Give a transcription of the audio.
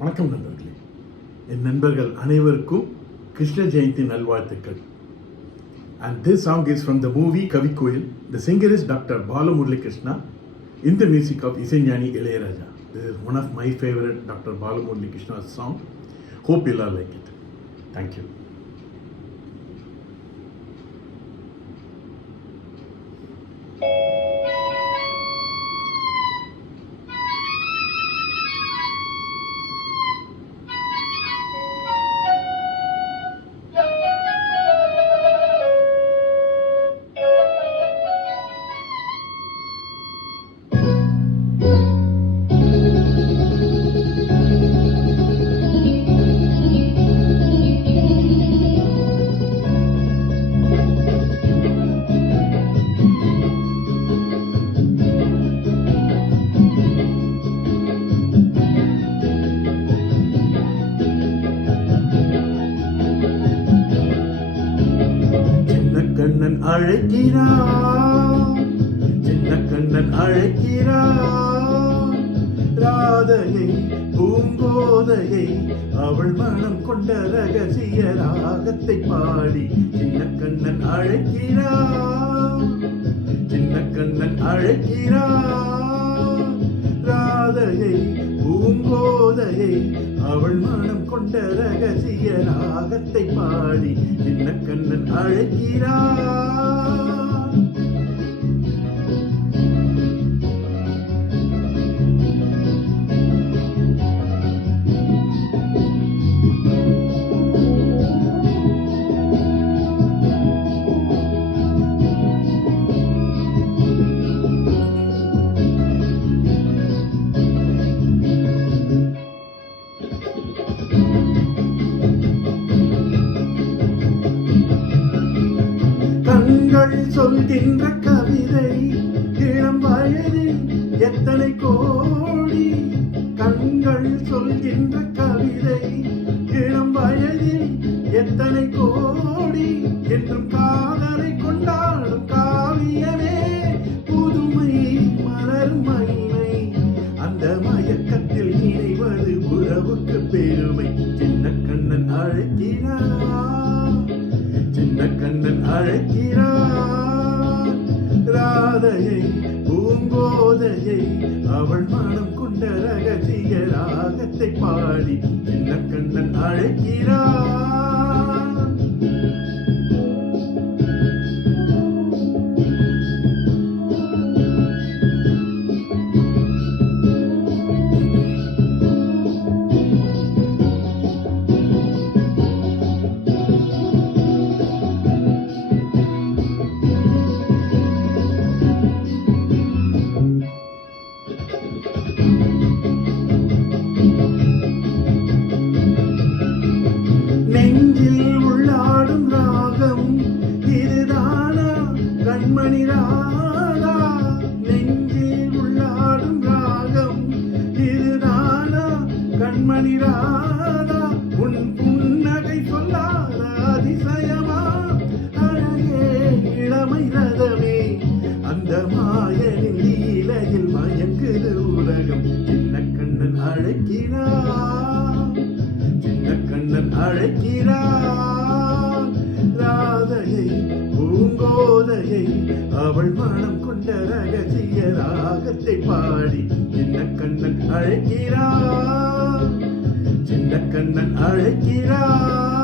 வணக்கம் நண்பர்களே. என் நண்பர்கள் அனைவருக்கும் கிருஷ்ண ஜெயந்தி நல்வாழ்த்துக்கள். And this song is from the movie Kavikoil. The singer is Dr. Balamurali Krishna in the music of Isaignani Ilayaraja. This is one of my favorite Dr. Balamurali Krishna's song. Hope you'll all like it. Thank you. Kannan அழைக்கிறான், சின்ன கண்ணன் அழைக்கிறான். ராதையை பூங்கோதையை அவள் மனம் கொண்ட ரகசிய ராகத்தை பாடி சின்ன கண்ணன் அழைக்கிறான், சின்ன கண்ணன் அழைக்கிறான். ராதையை பூங்கோதையை அவள் மனம் கொண்ட ரகசிய ராகத்தை பாடி சின்ன கண்ணன் அழைக்கிறான். கண்கள் சொல்கின்ற கவிதை இளம் வயதில் எத்தனை கோடி. கண்கள் சொல்கின்ற கவிதை இளம் வயதில் எத்தனை கோடி. என்றும் காதலை கொண்டாடும் காவியமே புதுமை மலரும் மைமை. அந்த மயக்கத்தில் இணைவது உறவுக்கு பெருமை. சின்ன கண்ணன் அழைக்கிறான், சின்ன கண்ணன் அழைக்கிறான். ராதையை பூங்கோதையை அவள் மனம் கொண்ட ரகசிய ராகத்தை பாடி சின்ன கண்ணன் அழைக்கிறான். நெஞ்சில் உள்ளாடும் ராகம் இதுதானா கண்மணி ராதா. நெஞ்சில் உள்ளாடும் ராகம் இதுதானா கண்மணி ராதா. உன் புன்னகை சொல்லாத அதிசயமா அழகே இளமை ரதமே. அந்த மாயனின் லீலையில் மயங்குது உலகம். சின்ன கண்ணன் அழைக்கிறான், சின்ன கண்ணன் அழைக்கிறான். ராதையை பூங்கோதையை அவள் மனம் கொண்ட ரகசிய ராகத்தை பாடி சின்ன கண்ணன் அழைக்கிறான், சின்ன கண்ணன் அழைக்கிறான்.